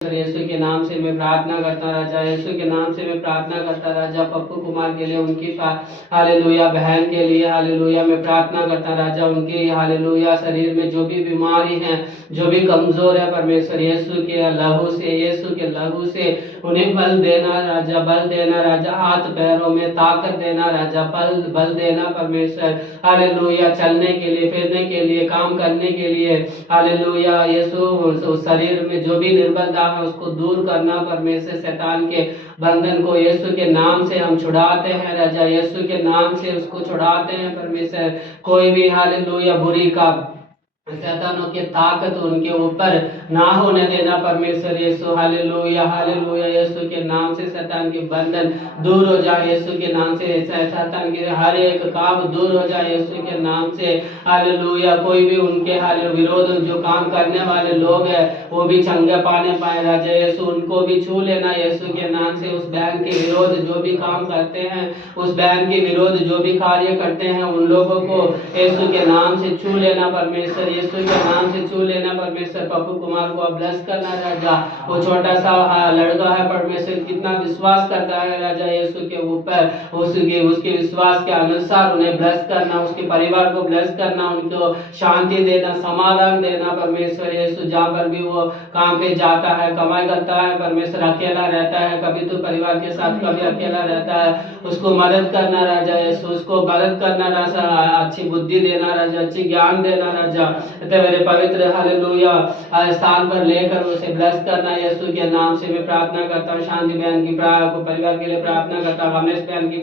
यीशु के नाम से मैं प्रार्थना करता राजा, यीशु के नाम से मैं प्रार्थना करता राजा, पप्पू कुमार के लिए, उनकी हालेलुया बहन के लिए हालेलुया मैं प्रार्थना करता राजा, उनके हालेलुया शरीर में जो भी बीमारी है, जो भी कमजोर है परमेश्वर, यीशु के लहू से, यीशु के लहू से उन्हें बल देना राजा, बल देना राजा, हाथ पैरों में ताकत देना राजा, बल देना परमेश्वर हालेलुया, चलने के लिए, फिरने के लिए, काम करने के लिए हालेलुया। यीशु शरीर में जो भी निर्बलता है उसको दूर करना परमेश्वर, शैतान के बंधन को यीशु के नाम से हम छुड़ाते हैं राजा, यीशु के नाम से उसको छुड़ाते हैं परमेश्वर। कोई भी हालेलुया बुरी का शैतानों की ताकत उनके ऊपर ना होने देना परमेश्वर यीशु, हालेलुया हालेलुया। यीशु के नाम से शैतान के बंधन दूर हो जाए, यीशु के नाम से शैतान के हर एक काम दूर हो जाए यीशु के नाम से, हालेलुया। कोई भी उनके विरोध जो काम करने वाले लोग हैं वो भी चंगे पाने पाए राजा यीशु, उनको भी छू लेना यीशु के नाम से। उस बहन के विरोध जो भी काम करते हैं, उस बहन के विरोध जो भी कार्य करते हैं, उन लोगों को यीशु के नाम से छू लेना परमेश्वर, यीशु के नाम से छू लेना परमेश्वर। पप्पू कुमार को ब्लेस करना राजा, वो छोटा सा लड़का है परमेश्वर, कितना विश्वास करता है राजा यीशु के ऊपर, उसके विश्वास के अनुसार उन्हें ब्लेस करना, उसके परिवार को ब्लेस करना, उनको शांति देना, समाधान देना परमेश्वर यीशु। जहाँ पर भी वो काम पे जाता है, कमाई करता है परमेश्वर, अकेला रहता है, कभी तो परिवार के साथ, कभी अकेला रहता है, उसको मदद करना राजा यीशु, उसको मदद करना राजा, अच्छी बुद्धि देना राजा, अच्छी ज्ञान देना राजा, मेरे पवित्र हालेलुया स्थान पर लेकर उसे ब्लेस करना यीशु के नाम से मैं प्रार्थना करता हूँ। शांति बहन की परिवार के लिए प्रार्थना करता हूँ, रमेश बहन की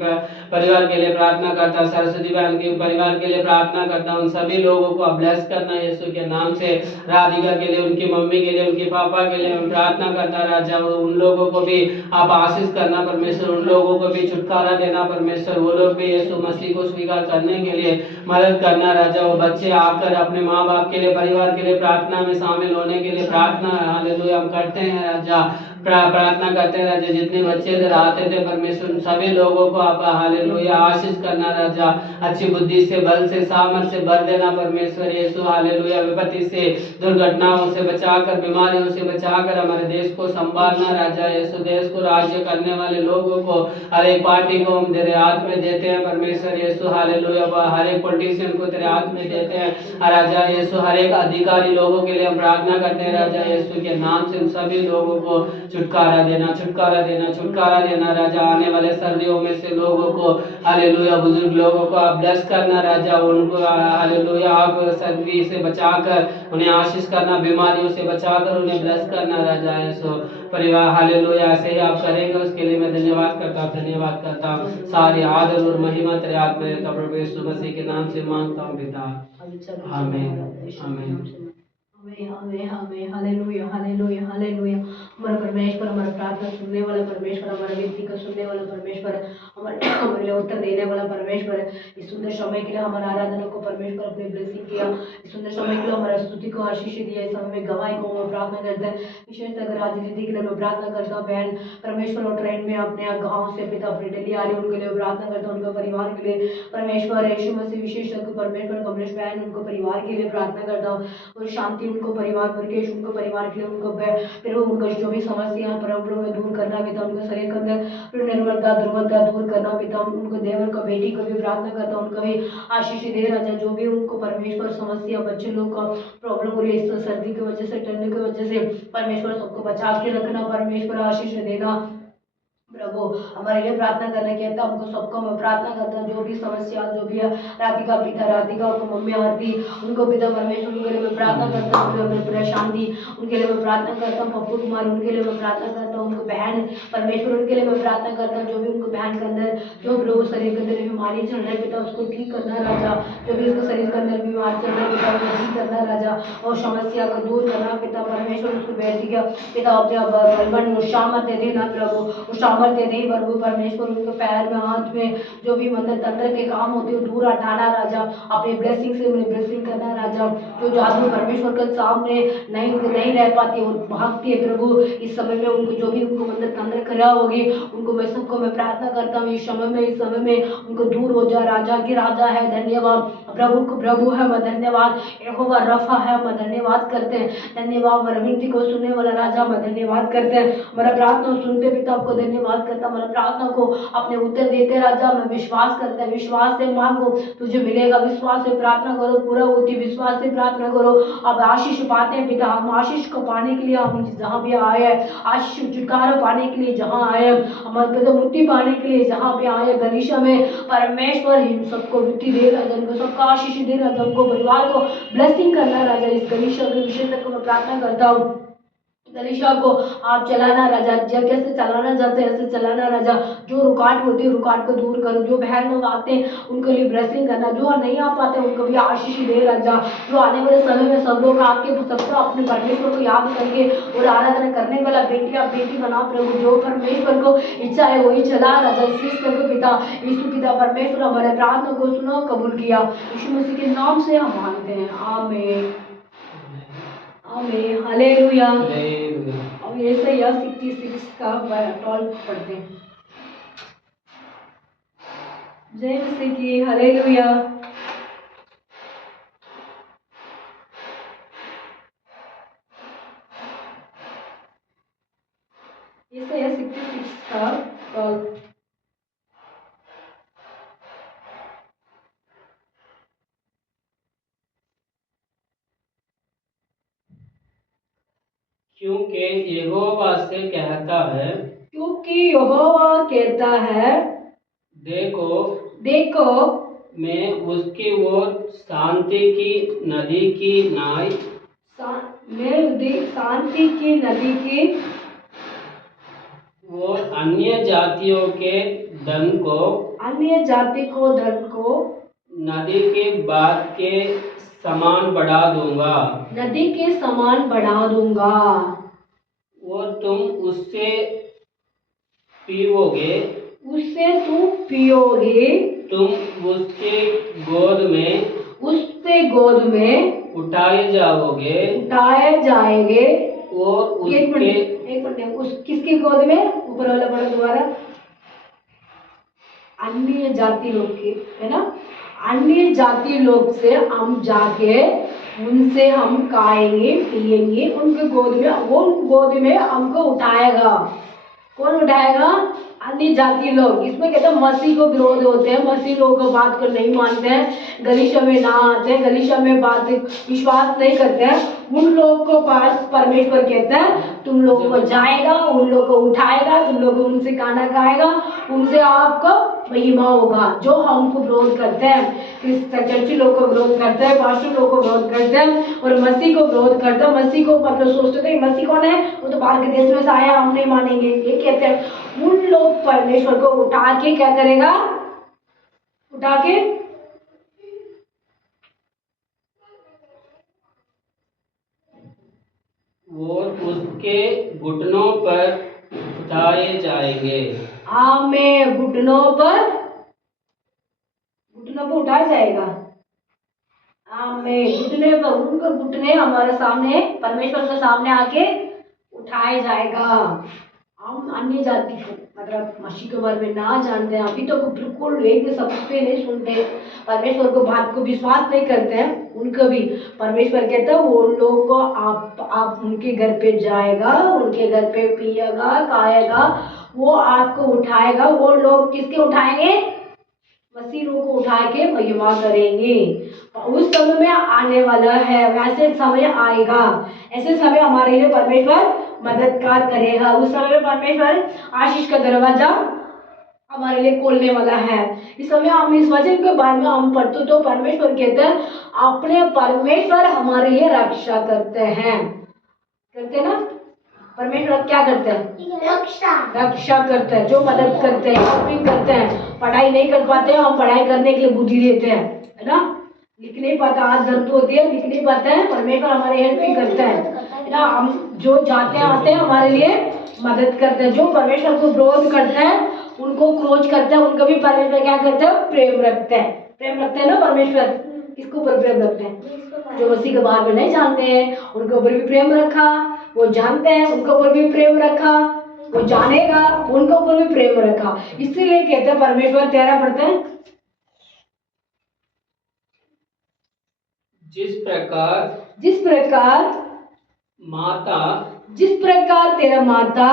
परिवार के लिए प्रार्थना करता हूँ, सरस्वती बहन के परिवार के लिए प्रार्थना करता हूँ। उन सभी लोगों को ब्लेस करना यीशु के नाम से। राधिका के लिए, उनकी मम्मी के लिए, उनके पापा के लिए मैं प्रार्थना करता राजा, उन लोगों को भी आप आशीष करना परमेश्वर, उन लोगों को भी छुटकारा देना परमेश्वर, वो लोग भी यीशु मसीह को स्वीकार करने के लिए मदद करना राजा। वो बच्चे आकर अपने माँ बाप के लिए, परिवार के लिए प्रार्थना में शामिल होने के लिए प्रार्थना हालेलुया हम करते हैं राजा, प्रार्थना करते हैं राजा। जितने बच्चे इधर आते थे परमेश्वर, सभी लोगों को आप हालेलुया आशीष करना राजा, अच्छी बुद्धि से, बल से, सामर्थ से भर देना परमेश्वर यीशु, हालेलुया। विपत्ति से, दुर्घटनाओं से बचाकर, बीमारियों से बचाकर हमारे देश को संभालना राजा यीशु। देश को राज्य करने वाले लोगों को, हर एक पार्टी को हम तेरे हाथ में देते हैं परमेश्वर यीशु, हालेलुया। हर एक पॉलिटिशियन को तेरे हाथ में देते हैं राजा यीशु, हर एक अधिकारी लोगों के लिए हम प्रार्थना करते हैं राजा यीशु के नाम से। सभी लोगों को छुटकारा देना, छुटकारा देना, छुटकारा देना राजा। आने वाले सर्दियों में से लोगों को हालेलुया, बुजुर्ग लोगों को आप ब्लेस करना राजा, उनको हालेलुया आप सर्दी से बचाकर उन्हें आशीष करना, बीमारियों से बचाकर उन्हें ब्लेस करना राजा यीशु। परिवार हालेलुया ऐसे ही आप करेंगे, उसके लिए मैं धन्यवाद करता हूँ, धन्यवाद करता हूँ। सारी आदर और महिमा तेरे हाथ में रहता, प्रभु यीशु मसीह के नाम से मांगता हूँ पिता, आमीन आमीन। हमें हालेलुया हालेलुया हालेलुया। हमारा परमेश्वर, हमारा प्रार्थना सुनने वाला परमेश्वर, हमारा विनती का सुनने वाला परमेश्वर, हमारे उत्तर देने वाला परमेश्वर, इस सुंदर समय के लिए हमारा आराधना को परमेश्वर अपने ब्लेसिंग किया, इस सुंदर समय के लिए हमारा स्तुति को आशीष दिया, इस समय में गवाही को हम प्रार्थना करते हैं। विशेषतः अगर आज दीदी के लिए मैं प्रार्थना करता हूँ, बहन परमेश्वर और ट्रेन में अपने गाँव से पिता अपने दिल्ली आ रही, उनके लिए प्रार्थना करता हूँ, उनके परिवार के लिए परमेश्वर यीशु मसीह, विशेषतः परमेश्वर कमलेश बहन, उनको परिवार के लिए प्रार्थना करता हूँ, और शांति उनको परिवार वर्गेश, उनको परिवार के लिए, उनको फिर उनको जो भी समस्या प्रॉब्लम में दूर करना पिता, उनको शरीर के अंदर निर्मलता दुर्बलता दूर करना पिता, उनको देवर का बेटी को भी प्रार्थना करता, उनको भी आशीष दे राजा। जो भी उनको परमेश्वर समस्या, बच्चे लोग का प्रॉब्लम हो रही है इस सर्दी की वजह से, ठंडी की वजह से, परमेश्वर सबको बचा के रखना, परमेश्वर आशीष देना प्रभु। हमारे लिए प्रार्थना करने के तब हमको सबको मैं प्रार्थना करता हूँ, जो भी समस्या, जो भी राधिका पिता, राधिका को मम्मी आरती, उनको पिता परमेश्वर, उनके लिए मैं प्रार्थना करता हूँ, उनके शांति, उनके लिए मैं प्रार्थना करता हूँ, पप्पू कुमार, उनके लिए मैं प्रार्थना करता हूँ, उनको बहन परमेश्वर, उनके लिए मैं प्रार्थना करता हूँ, जो भी उनको बहन के अंदर जो भी लोग शरीर के अंदर बीमारी चल रही पिता, उसको ठीक करना राजा, जो भी उसको शरीर के अंदर बीमारी चल रही पिता, उसको ठीक करना राजा, और समस्या को दूर करना पिता परमेश्वर, उसको बैठ गया पिता अपने शामत देना प्रभु, सामर्थ्य दे प्रभु परमेश्वर। उनके पैर में, हाथ में जो भी मंत्र तंत्र के काम होते हो दूर हटाना राजा, अपने ब्लेसिंग से उन्हें ब्लेसिंग करना राजा। जो जादू परमेश्वर के सामने नहीं रह पाती और भागती है प्रभु, इस समय में उनको जो भी उनको मंत्र तंत्र करा होगी उनको मैं सबको मैं प्रार्थना करता हूँ इस समय में उनको दूर हो जा। राजा की राजा है, धन्यवाद प्रभु को प्रभु है, मैं धन्यवाद यहोवा रफा है, मैं धन्यवाद करते हैं। धन्यवाद मेरा विनती को सुनने वाला राजा, मैं धन्यवाद करते हैं। मेरा प्रार्थना सुनते पिता आपको धन्यवाद करता, मेरा प्रार्थना को अपने उत्तर देते राजा। मैं विश्वास करते हैं, विश्वास से मांगो तुझे मिलेगा, विश्वास से प्रार्थना करो पूरा होती, विश्वास से प्रार्थना करो। अब आशीष पाते हैं पिता, हम आशीष को पाने के लिए हम जहाँ भी आए हैं, आशीष छुटकारा पाने के लिए जहाँ आए हैं, हमारे पिता मुक्ति पाने के लिए जहाँ पे आए गलीशा में परमेश्वर इन सबको वृद्धि दे राजा, उनको सबका आशीष दे राजा, उनको परिवार को ब्लेसिंग करना राजा। इस गलीशा के विषय तक मैं प्रार्थना करता हूँ, गलीशा को आप चलाना राजा, कैसे चलाना चाहते हैं ऐसे चलाना राजा। जो रुकावट होती है रुकावट को दूर करो, जो बहन लोग आते हैं उनके लिए ब्लेसिंग करना, जो नहीं आ पाते उनको भी आशीष दे राजा। जो आने वाले समय में सब लोग आपके सबको अपने परमेश्वर को याद करके और आराधना करने वाला बेटी आप बेटी बना प्रभु। जो परमेश्वर को इच्छा है वही चला राजा। इस करके पिता यीशु पिता परमेश्वर हमारे प्रार्थना को सुनो कबूल किया, यीशु मसीह के नाम से हम मांगते हैं, आमीन आमीन हालेलुया। अब यशायाह 66 का 12 पढ़ते हैं। जय मसीह की, हालेलुया। यशायाह 66 का 12 क्योंकि यहोवा से कहता है, क्योंकि यहोवा कहता है, देखो देखो मैं उसकी ओर शांति की नदी की नाई, मैं शांति की नदी की वो अन्य जातियों के धन को, अन्य जाति को धन को नदी के बाँध के समान बढ़ा दूंगा, नदी के समान बढ़ा दूंगा। और तुम उससे पीओगे, उससे तुम पियोगे, तुम उसके गोद में उठाए जाओगे, उठाए जाएंगे। और उसके एक मिनट उस किसकी गोद में, ऊपर वाला पढ़ो दोबारा। अन्य जाति लोग के, है ना, अन्य जाति लोग से हम जाके उनसे हम खाएंगे पिएंगे, उनके गोद में, वो गोद में हमको उठाएगा। कौन उठाएगा? अन्य जाति लोग। इसमें कहते हैं मसीह को विरोध होते हैं, मसीह लोगों को बात को नहीं मानते हैं, गलीशा में ना आते हैं, गलीशा में बात विश्वास नहीं करते हैं, उन लोगों को पास परमेश्वर कहता है तुम लोगों को जाएगा, उन लोगों को उठाएगा, तुम लोग उनसे खाना खाएगा, उनसे आपको महिमा होगा। जो हमको विरोध करते हैं, चर्ची लोग को विरोध करते हैं, पास्टर लोग को विरोध करते हैं और मसीह को विरोध करते हैं, मसीह को मतलब सोचते थे मसीह कौन है, वो तो बाहर के देश में से आया, हम नहीं मानेंगे, ये कहते हैं। उन लोग परमेश्वर को उठा के क्या करेगा? उठा के और उसके घुटनों पर उठाए जाएंगे। आमीन। घुटनों पर उठाया जाएगा। आमीन। घुटने पर, उनके घुटने हमारे सामने परमेश्वर के सामने आके उठाए जाएगा। हम अन्य जाति को मतलब मसीह के बारे में ना जानते हैं, अभी तो बिल्कुल एक भी समझते नहीं, सुनते परमेश्वर को बात को विश्वास नहीं करते हैं, उनको भी परमेश्वर कहता है वो लोग को आप उनके घर पे जाएगा, उनके घर पे पिएगा खाएगा, वो आपको उठाएगा। वो लोग किसके उठाएंगे? मसीह लोग को उठा के महिमा करेंगे। उस समय में आने वाला है, वैसे समय आएगा, ऐसे समय हमारे लिए परमेश्वर मददगार करेगा। उस समय में परमेश्वर आशीष का दरवाजा हमारे लिए खोलने वाला है। इस समय हम इस वचन के बारे में हम पढ़ते तो परमेश्वर कहते हैं अपने परमेश्वर हमारे लिए रक्षा करते हैं, करते ना, परमेश्वर क्या करते हैं? रक्षा करते हैं, जो मदद करते हैं, हेल्पिंग करते हैं। पढ़ाई नहीं कर पाते हैं, हम पढ़ाई करने के लिए बुद्धि देते हैं, है ना, लिख नहीं पाता, हाथ दर्द होती है, लिख नहीं पाते हैं, परमेश्वर हमारे हेल्पिंग करते हैं। ना हम जो जाते आते हैं हमारे लिए मदद करते हैं, जो परमेश्वर को विरोध करते हैं उनको क्रोध करते हैं, उनको भी परमेश्वर क्या करते हैं, प्रेम रखते हैं। प्रेम रखते हैं ना परमेश्वर, किसके ऊपर प्रेम रखते हैं, जो मसीह के बारे में नहीं जानते हैं उनके ऊपर भी प्रेम रखा, वो जानते हैं उनके ऊपर भी प्रेम रखा, वो जानेगा उनके ऊपर भी प्रेम रखा। इसीलिए कहते हैं परमेश्वर 13 पढ़ते हैं, जिस प्रकार तेरा माता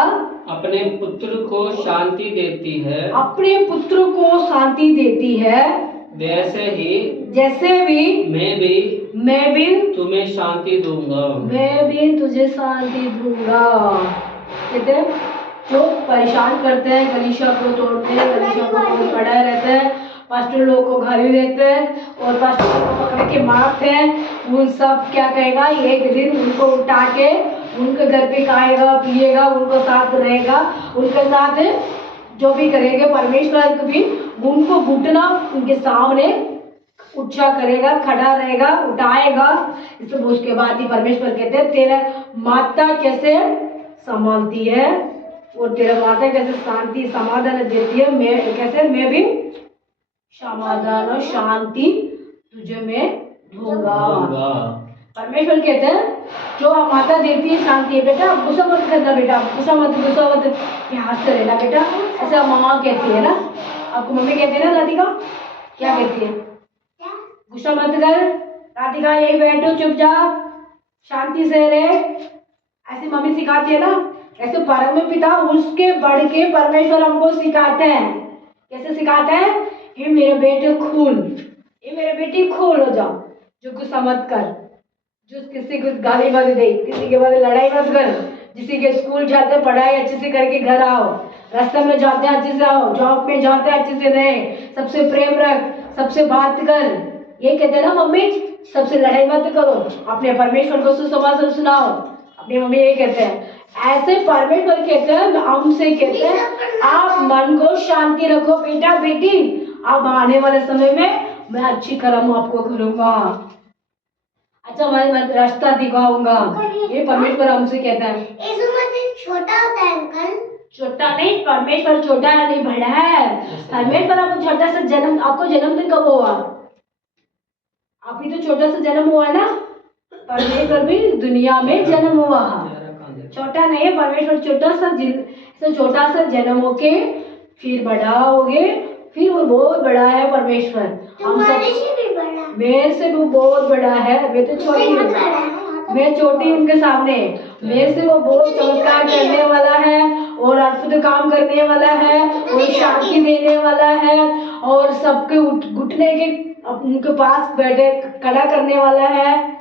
अपने पुत्र को शांति देती है, अपने पुत्र को शांति देती है, वैसे भी मैं भी तुम्हें शांति दूंगा। मैं भी तुझे शांति दूंगा। कहते हैं जो परेशान करते हैं, कलीसिया को तोड़ते हैं, कलीसिया को पढ़ाए रहते हैं, पास्टर लोग को गाली देते हैं और पास्टर लोग को पकड़ के मारते हैं, उन सब क्या कहेगा, एक दिन उनको उठा के उनके घर पे खाएगा पिएगा, उनको साथ रहेगा, उनके साथ जो भी करेंगे परमेश्वर भी उनको घुटना उनके सामने ऊंचा करेगा, खड़ा रहेगा, उठाएगा। इसलिए उसके बाद ही परमेश्वर कहते हैं तेरा माता कैसे संभालती है और तेरा माता कैसे शांति समाधान देती है, मैं भी समाधान और शांति तुझे मैं दूंगा। परमेश्वर कहते हैं जो माता देती है शांति है, बेटा गुस्सा मत करना, बेटा गुस्सा मत ध्यान से रहना बेटा, ऐसा मामा कहती है ना, आपको मम्मी कहती है ना राधिका, क्या कहती है, गुस्सा मत कर राधिका, यही बैठो चुपचाप शांति से रहे, ऐसी मम्मी सिखाती है ना। ऐसे परम पिता उसके बढ़ के परमेश्वर हमको सिखाते हैं, कैसे सिखाते हैं, ये मेरे बेटे खून, ये मेरे बेटी खून हो जाओ, जो गुस्सा मत कर, जो किसी को गाली मत दे, किसी के बाद लड़ाई मत कर, किसी के स्कूल जाते पढ़ाई अच्छे से करके घर आओ, रास्ते में जाते हैं अच्छे से आओ, जॉब में जाते हैं अच्छे से रहे, सबसे प्रेम रख, सबसे बात कर, ये कहते हैं ना मम्मी सबसे लड़ाई मत करो, अपने परमेश्वर को सुसमाचार सुनाओ, अपनी मम्मी ये कहते हैं। ऐसे परमेश्वर कहते हैं हमसे कहते हैं आप मन को शांति रखो बेटा बेटी, अब आने वाले समय में मैं अच्छी कर्म आपको करूंगा, अच्छा मैं रास्ता दिखाऊंगा, ये परमेश्वर हमसे कहता है। छोटा होता है अंकल, छोटा नहीं, परमेश्वर छोटा है नहीं बड़ा है, परमेश्वर आपको छोटा सा जन्म, आपको जन्मदिन कब हुआ, आप ही तो छोटा सा जन्म हुआ ना, परमेश्वर भी दुनिया में जन्म हुआ, छोटा नहीं है परमेश्वर, छोटा सा जन्म होके फिर बड़ा हो गए, फिर वो बहुत बड़ा है परमेश्वर, हम सब मेरे से वो बहुत बड़ा है, मैं तो छोटी हूँ, मैं छोटी उनके सामने, मेरे से वो बहुत चमत्कार करने वाला है और अद्भुत काम करने वाला है और शांति देने वाला है और सबके घुटने के उनके पास बैठे खड़ा करने वाला है,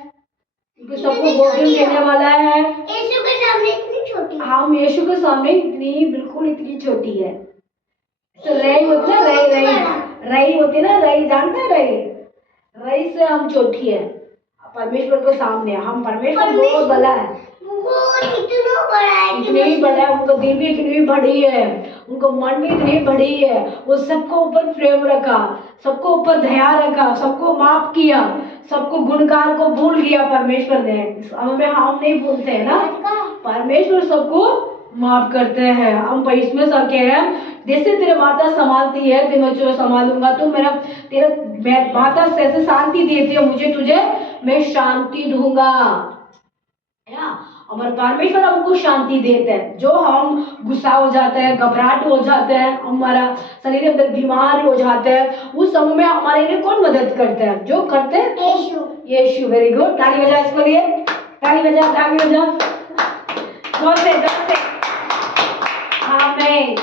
सबको भोजन देने वाला है। यीशु के सामने इतनी छोटी, हम यीशु के सामने इतनी बिल्कुल इतनी छोटी है। तो रई होती है ना, रई होती है ना, रई जानते हैं, रई से हम छोटी है परमेश्वर के सामने, हम परमेश्वर बहुत बड़ा है, इतना बड़ा है, इतनी बड़ा है, उनका दिल भी इतनी बड़ी है, उनको मन भी इतनी बड़ी है, वो सबको ऊपर प्रेम रखा, सबको ऊपर दया रखा, सबको माफ किया, सबको गुणगान को भूल गया परमेश्वर ने, हमें हम नहीं भूलते हैं ना, परमेश्वर सबको माफ करते हैं। हम इसमें सब कह रहे हैं जैसे तेरे माता संभालती है तो मैं तुझे संभालूंगा, तो तेरा माता कैसे शांति देती है मुझे तुझे मैं शांति दूंगा, है ना। हमारे परमेश्वर हमको शांति देते हैं, जो हम गुस्सा हो जाते हैं, घबराहट हो जाते हैं, हमारा शरीर अंदर बीमार हो जाते हैं, उस समय में हमारे लिए कौन मदद करते हैं, जो करते हैं यीशु। वेरी गुड, ताली बजा इसके लिए, ताली बजा, ताली बजा, जोर से जोर से। आमीन।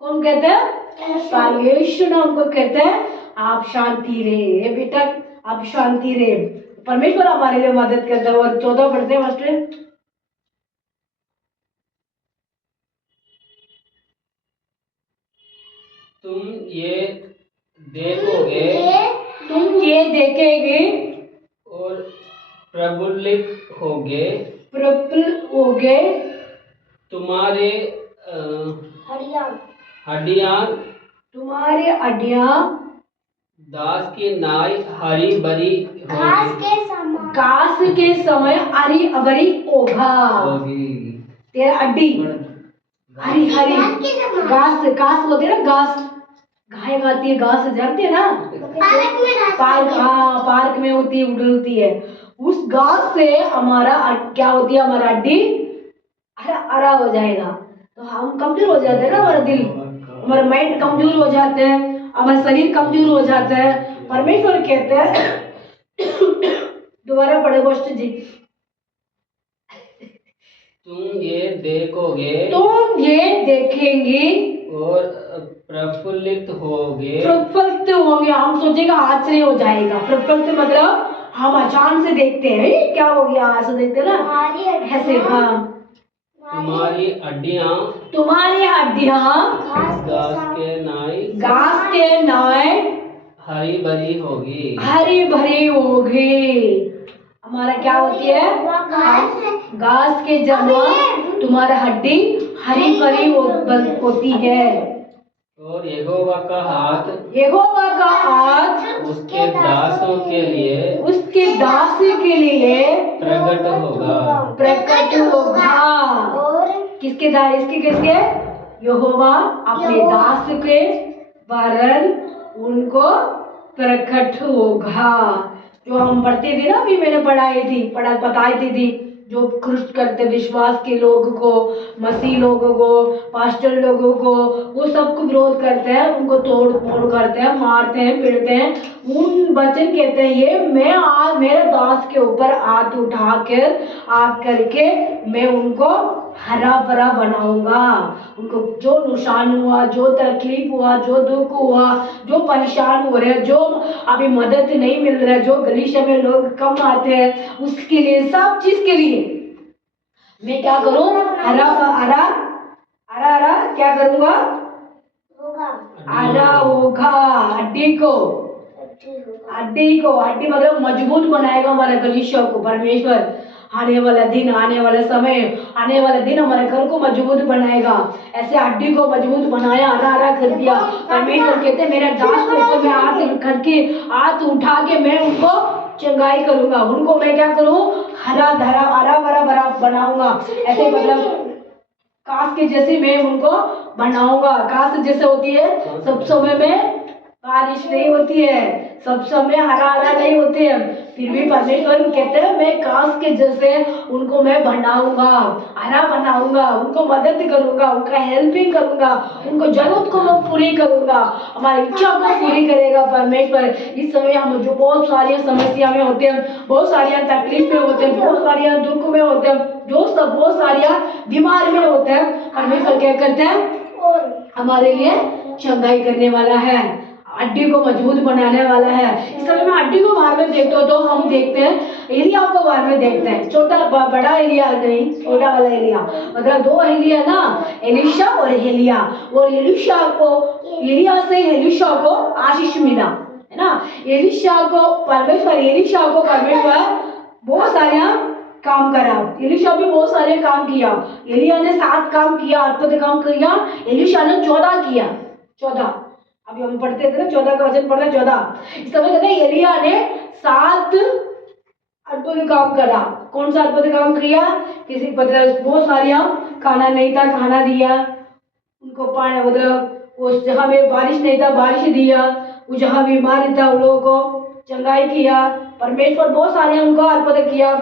कौन कहते हैं, यीशु ने हमको कहते हैं आप शांति रहे बेटा, आप शांति रहे, परमेश्वर हमारे लिए मदद करता है। और 14 पढ़ते हैं मास्टर, तुम ये देखोगे और प्रफुल्लित होगे, तुम्हारे हड्डियां दास की नाई हरी भरी घास के समान कास के समय हरी अबरी ओघा, होगी। तेरा अड्डी हरी हरी घास, घास होती है ना, घास गाय खाती है घास, जानते हैं ना, पार्क में घास पार्क, हाँ पार्क में होती है, उड़ती है। उस घास से हमारा क्या होती है, हमारा अड्डी हरा हरा हो जाएगा, तो हम कमजोर हो जाते हैं ना, हमारा दिल, हमारा माइंड कमजोर हो जाते हैं, हमारा शरीर कमजोर हो जाता है। परमेश्वर कहते हैं दोबारा पढ़े गोष्ठ जी, तुम ये देखोगे तुम ये देखेंगे और प्रफुल्लित होगे। प्रफुल्लित होंगे, हम सोचेगा आश्चर्य हो जाएगा। प्रफुल्लित मतलब हम अचानक से देखते हैं, "ये क्या हो गया", ऐसे देखते हैं ना, ऐसे। हाँ, तुम्हारी हड्डियां तुम्हारी हड्डियां घास के नाई घास के नाय हरी भरी होगी। हरी भरी होगी। हमारा क्या होती है, घास के जमा तुम्हारा हड्डी हरी भरी होती है। और यहोवा का हाथ यहोवा का हाथ उसके दासों के लिए उसके दास के लिए प्रकट होगा। प्रकट होगा। और किसके दास, इसके किसके, यहोवा अपने दास के वरन उनको प्रकट होगा। जो हम पढ़ते थे ना, अभी मैंने बताई थी, जो कृष्ण करते विश्वास के लोगों को, मसीह लोगों को, पास्टर लोगों को, वो सबको विरोध करते हैं, उनको तोड़ फोड़ करते हैं, मारते हैं, पीड़ते हैं। उन वचन कहते हैं, ये मैं आज मेरे दास के ऊपर हाथ उठा कर आप करके मैं उनको हरा भरा बनाऊंगा। उनको जो नुकसान हुआ, जो तकलीफ हुआ, जो दुख हुआ, जो परेशान हो रहे हैं, जो अभी मदद नहीं मिल रहा है, जो गलीचे में लोग कम आते हैं, उसके लिए, सब चीज के लिए मैं क्या करूं, हरा हरा हरा हरा क्या करूंगा, हरा होगा। हड्डी मतलब मजबूत बनाएगा हमारे गलीचे को परमेश्वर। आने वाला दिन, आने वाला समय, आने वाला दिन हमारे घर को मजबूत बनाएगा। ऐसे हड्डी को मजबूत बनाया, हरा हरा कर दिया। परमेश्वर कहते हैं, मेरे दास के ऊपर मैं हाथ उठा के मैं उनको चंगाई करूंगा, उनको मैं क्या करूं, हरा भरा बनाऊंगा। ऐसे मतलब काश के जैसे मैं उनको बनाऊंगा। काश जैसे होती है, सब समय में बारिश नहीं होती है, सब समय हरा हरा नहीं होते हैं, फिर भी परमेश्वर कहते हैं, मैं काश के जैसे उनको मैं बनाऊंगा, हरा बनाऊंगा, उनको मदद करूंगा, उनका हेल्पिंग करूंगा, उनको जरूरत को मैं पूरी करूंगा, हमारी इच्छा को पूरी करेगा परमेश्वर। इस समय हम जो बहुत सारी समस्या में होते हैं, बहुत सारी तकलीफ में होते हैं, बहुत सारी दुख में होते हैं, बहुत सारी बीमार में होते हैं, परमेश्वर क्या करते हैं, और हमारे लिए चंगाई करने वाला है, हड्डी को मजबूत बनाने वाला है। इस समय मैं हड्डी को बाहर में देखते हो तो हम देखते हैं एलिया को बाहर में देखते हैं, छोटा बड़ा एलिया नहीं, छोटा वाला एलिया, मतलब दो एलिया ना, एलिशा और एलिया। और एलिया से एलिशा को आशीष मिला, है ना। एलिशा को परमेश्वर बहुत सारे काम करा, एलिशा भी बहुत सारे काम किया। एलिया ने 7 काम किया, अद्भुत काम किया, एलिशा ने 14 किया, 14। अभी हम पढ़ते थे ना, 14 का वचन पढ़ रहे, 14। इस समय कहते हैं एलिया ने 7 अद्भुत काम करा। कौन सा अद्भुत काम किया, किसी मतलब बहुत सारिया, खाना नहीं था खाना दिया उनको, पानी मतलब उस जगह में बारिश नहीं था बारिश दिया, उस जगह बीमार था उन लोगों को चंगाई किया। परमेश्वर बहुत सारे उनको अद्भुत किया।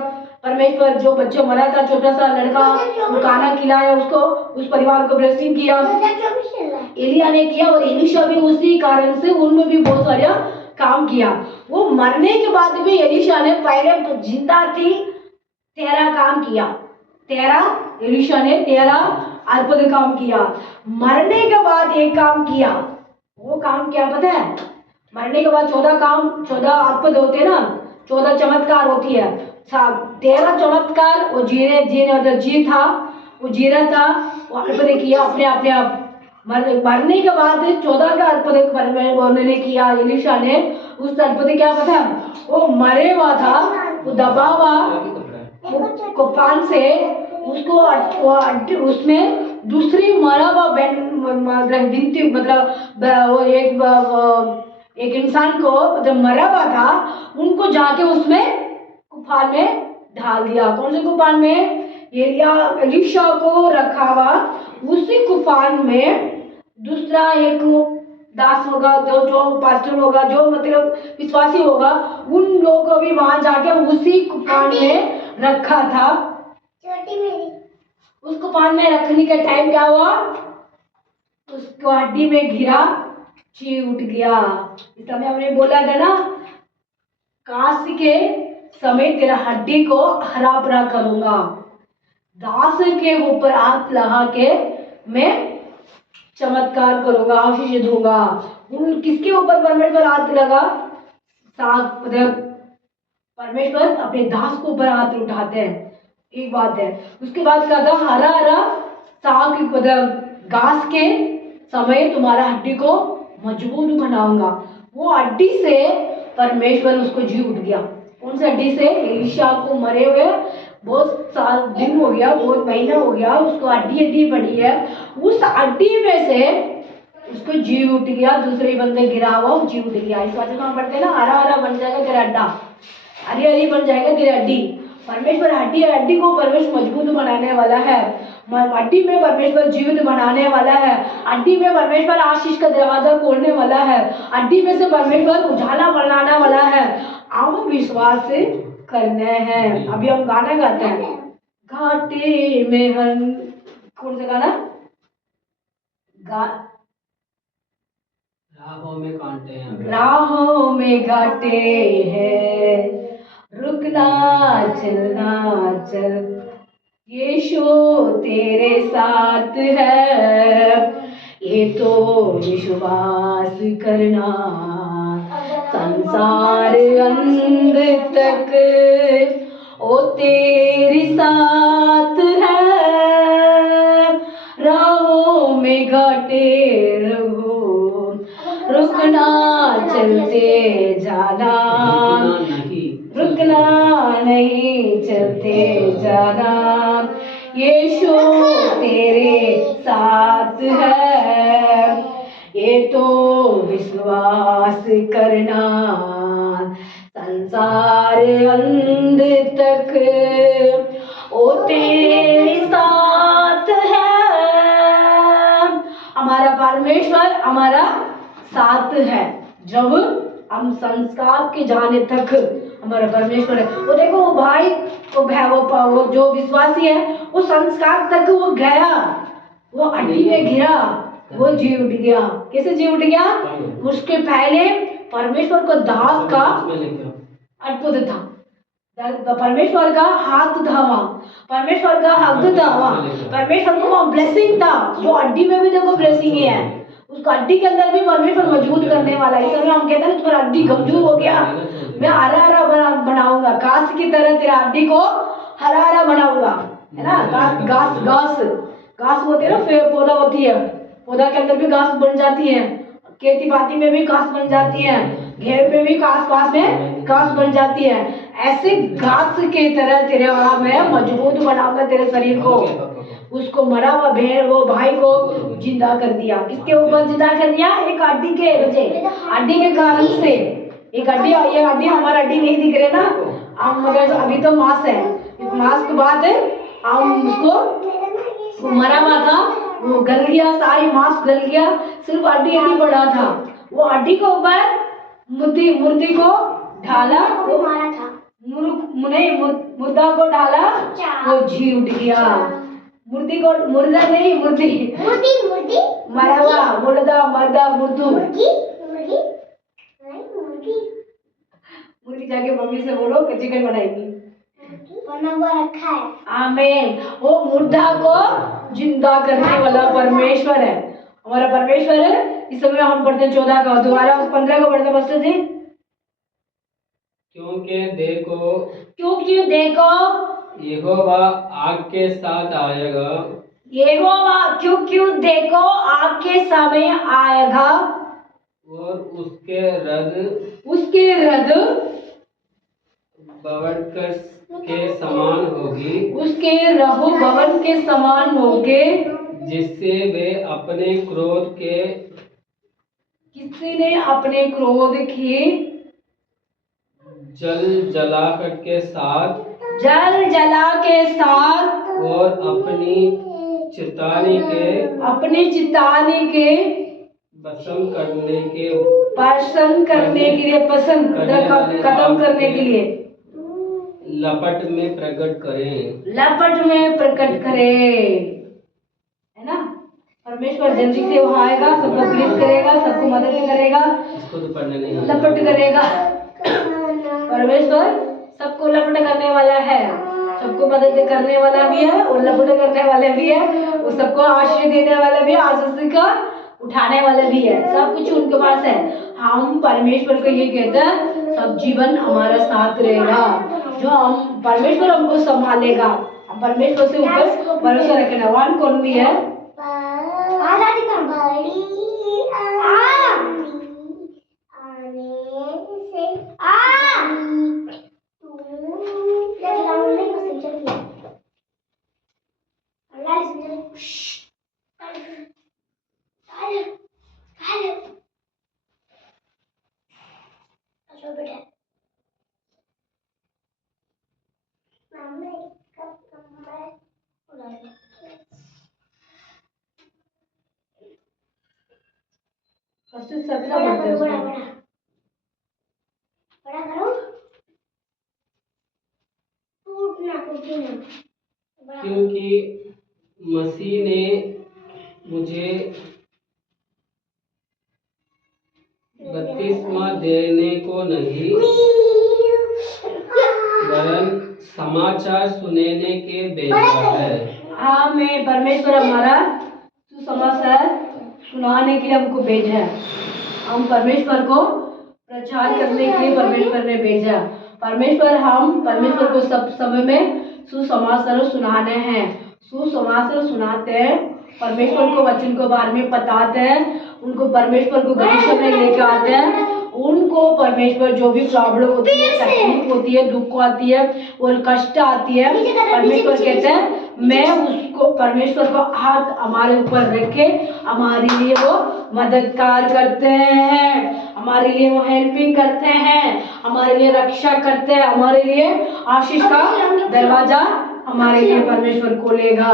परमेश्वर जो बच्चे मरा था, छोटा सा लड़का, वो खाना खिलाया उसको, उस परिवार को ब्लेसिंग किया, एलिया ने किया। और एलिशा भी उसी कारण से उनमें भी बहुत सारा काम किया। वो मरने के बाद भी एलिशा ने, पहले तो जिंदा थी 13 काम किया, 13 एलिशा ने 13 अद्भुत काम किया। मरने के बाद एक काम किया, वो काम क्या पता है, मरने के बाद 14 काम, 14 अद्भुत होते हैं ना, 14 चमत्कार होती है, 13 चमत्कार वो जी था, वो जी रहा था, वो अद्भुत किया अपने आप। मरने के बाद 14 का अद्भुत उन्होंने किया एलिशा ने। उस अद्भुत क्या पता, वो मरे हुआ था, वो दबा हुआ कुपान से उसको उसमें दूसरी मरा हुआ बिनती, मतलब वो एक इंसान को मतलब मरा हुआ था, उनको जाके उसमें कूफान में ढाल दिया। कौन से कूफान में? एलीशा को रखा हुआ उसी कूफान में दूसरा एक दास होगा, जो पास्टर होगा, जो मतलब विश्वासी होगा, उन लोगों को भी वहां जाके उसी कूफान में रखा था। छोटी मेरी उस कूफान में रखने के टाइम क्या हुआ? उसको हड्डी में घिरा, ची उठ गया। इस समय हमने बोला था ना, काश के समय तेरा हड्डी को हरा भरा करूंगा, दास के ऊपर हाथ लगा के मैं चमत्कार करूंगा, आशीष दूंगा। उन किसके ऊपर परमेश्वर हाथ लगा? साग मतलब परमेश्वर अपने दास को ऊपर हाथ उठाते हैं, एक बात है। उसके बाद क्या था? हरा हरा साग मतलब घास के समय तुम्हारा हड्डी को मजबूत बनाऊंगा। वो हड्डी से परमेश्वर उसको जी उठ गया। कौन सी हड्डी से? एलीशा को मरे हुए बहुत साल दिन हो गया, बहुत महीना हो गया, उसको हड्डी पड़ी है। उस हड्डी में से उसको जी उठ गया। दूसरे बंदे गिरा हुआ जी उठ गया। इस वजह से हम पढ़ते हैं ना, हरा हरा बन जाएगा तेरा अड्डा, हरी हरी बन जाएगा तेरी हड्डी। परमेश्वर हड्डी को परमेश्वर मजबूत बनाने वाला है। हड्डी में परमेश्वर जीवित बनाने वाला है। हड्डी में परमेश्वर आशीष का दरवाजा खोलने वाला है। हड्डी में से परमेश्वर उजाला बनाने वाला है। हम विश्वास करने हैं। अभी हम गाना गाते हैं, घाटे में हम, कौन सा गाना? राहों में कांटे हैं, राहों में घाटे हैं, रुकना चलना चल, यीशु तेरे साथ है, ये तो विश्वास करना, संसार अंत तक ओ तेरी साथ है। राहों में घाटे रहो, रुकना चलते जाना, रुकना नहीं चलते जाना, यीशु तेरे साथ है, ये तो विश्वास करना, संसार अंत तक ओ तेरे साथ है। हमारा परमेश्वर हमारा साथ है। जब हम संस्कार के जाने तक हमारा परमेश्वर है। वो देखो, वो भाई वो जो विश्वासी है, वो संस्कार तक वो गया, वो हड्डी में गिरा, वो जी उठ गया। कैसे जी उठ गया? उसके पहले परमेश्वर को दास का अद्भुत था, परमेश्वर का हाथ था वहाँ, परमेश्वर का हक था वहाँ, परमेश्वर को वहाँ ब्लेसिंग था। जो हड्डी में भी देखो ब्लेसिंग ही है, उस हड्डी के अंदर भी परमेश्वर मजबूत करने वाला है। इसलिए हम कहते हैं तुम्हारा हड्डी कमजोर हो गया, मैं हरा हरा बनाऊंगा, घास की तरह तेरा हड्डी को हरा हरा बनाऊंगा, है ना। घास घास घास होती है ना, पेड़ पौधा होती है, पौधा के अंदर भी घास बन जाती है, खेती बाती में भी घास बन जाती है, घेर पे भी घास पास में घास बन जाती है। ऐसे घास के तरह तेरे वहां मैं मजबूत बनाऊंगा तेरे शरीर को। उसको मरा हुआ भेड़, वो भाई को जिंदा कर दिया। किसके ऊपर जिंदा कर दिया? एक हड्डी के वजह, हड्डी के कारण से। एक हड्डी, ये हड्डी हमारा हड्डी नहीं दिख रहे ना हम, मगर अभी तो मांस है, मांस के बाद हम उसको मरा हुआ था, वो गल गया, सारी मांस गल गया, सिर्फ हड्डी हड्डी पड़ा था। वो हड्डी के ऊपर मूर्ति को ढाला, वो मारा था, मुर्दा को ढाला, वो जी उठ गया। मूर्ति को, मुर्दा नहीं, मूर्ति मरा हुआ, मुर्दा मर्दा मुर्दू, मुर्गी जाके मम्मी से बोलो कि चिकन बनाएगी, बना हुआ रखा है। आमीन। वो मुर्दा को जिंदा करने वाला परमेश्वर है, हमारा परमेश्वर है। इस समय हम पढ़ते 14 का, दोबारा 15 को पढ़ते बच्चे जी। क्योंकि देखो यहोवा आग के साथ आएगा, यहोवा क्योंकि देखो आग के समय आएगा, और उसके रद बवंडर के समान होगी, उसके रहो भवन के समान होगे, जिससे वे अपने क्रोध के, किसी ने अपने क्रोध की जल जलाहट के साथ जल जला के साथ और अपनी चिताने के भस्म करने के पसंद करने के लिए पसंद मतलब खत्म करने के लिए लपट में प्रकट करें। लपट में प्रकट करे, है ना। परमेश्वर जल्दी से वो आएगा, सबको ब्लेस करेगा, सबको मदद करेगा, इसको तो पढ़ने नहीं लपट करेगा। परमेश्वर सबको लपट करने वाला है, सबको मदद करने वाला भी है और लपट करने वाला भी है, वो सबको आशीष देने वाला भी है, आशीष का उठाने वाला भी है, सब कुछ उनके पास है। हम परमेश्वर को ये कहते हैं सब जीवन हमारा साथ रहेगा, जो हम परमेश्वर हमको संभालेगा, हम परमेश्वर से ऊपर भरोसा रखना। वन कौन भी है फर्स्ट 17 बोलते हैं उसको। बड़ा करो, टूटना क्योंकि मसीह ने मुझे बपतिस्मा देने को नहीं वरन समाचार सुनाने के भेजा है। हाँ, मैं परमेश्वर हमारा सुसमाचार सुनाने के लिए हमको भेजा है। हम परमेश्वर को प्रचार करने के लिए परमेश्वर ने भेजा। हम परमेश्वर को सब समय में सुसमाचार सुनाने हैं, सुसमाचार सुनाते हैं, परमेश्वर को वचन को बारे में बताते हैं, उनको परमेश्वर को गतिशील में लेके आते हैं, उनको परमेश्वर जो भी प्रॉब्लम होती है, तकलीफ होती है, दुख आती है और कष्ट आती है, परमेश्वर कहते हैं मैं उसको परमेश्वर को हाथ हमारे ऊपर रख के हमारे लिए वो मददगार करते हैं, हमारे लिए वो हेल्पिंग करते हैं, हमारे लिए रक्षा करते हैं, हमारे लिए आशीष का दरवाजा हमारे लिए परमेश्वर खोलेगा।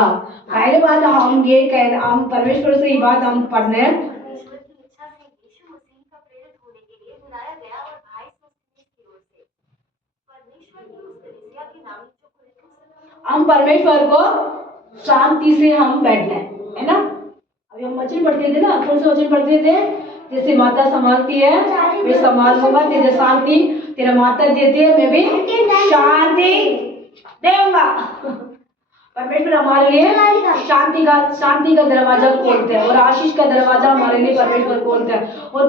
पहली बात हम ये कह हम परमेश्वर से ये बात हम पढ़ने परमेश्वर की इच्छा से यीशु मसीह का प्रेरित होने के लिए बुलाया गया और भाई सोस्थिनेस की ओर से परमेश्वर की उस कलीसिया की नामी जो कुरिन्थुस हम परमेश्वर को शांति से हम बैठना है ना। अभी हम वचन पढ़ते थे ना, कौन से वचन पढ़ते थे, जैसे माता संभालती है मैं संभालूंगा, तेरे शांति तेरा माता देती है मैं भी शांति देऊंगा। परमेश्वर हमारे लिए शांति का दरवाजा खोलते हैं और आशीष का दरवाजा हमारे लिए परमेश्वर खोलते हैं। और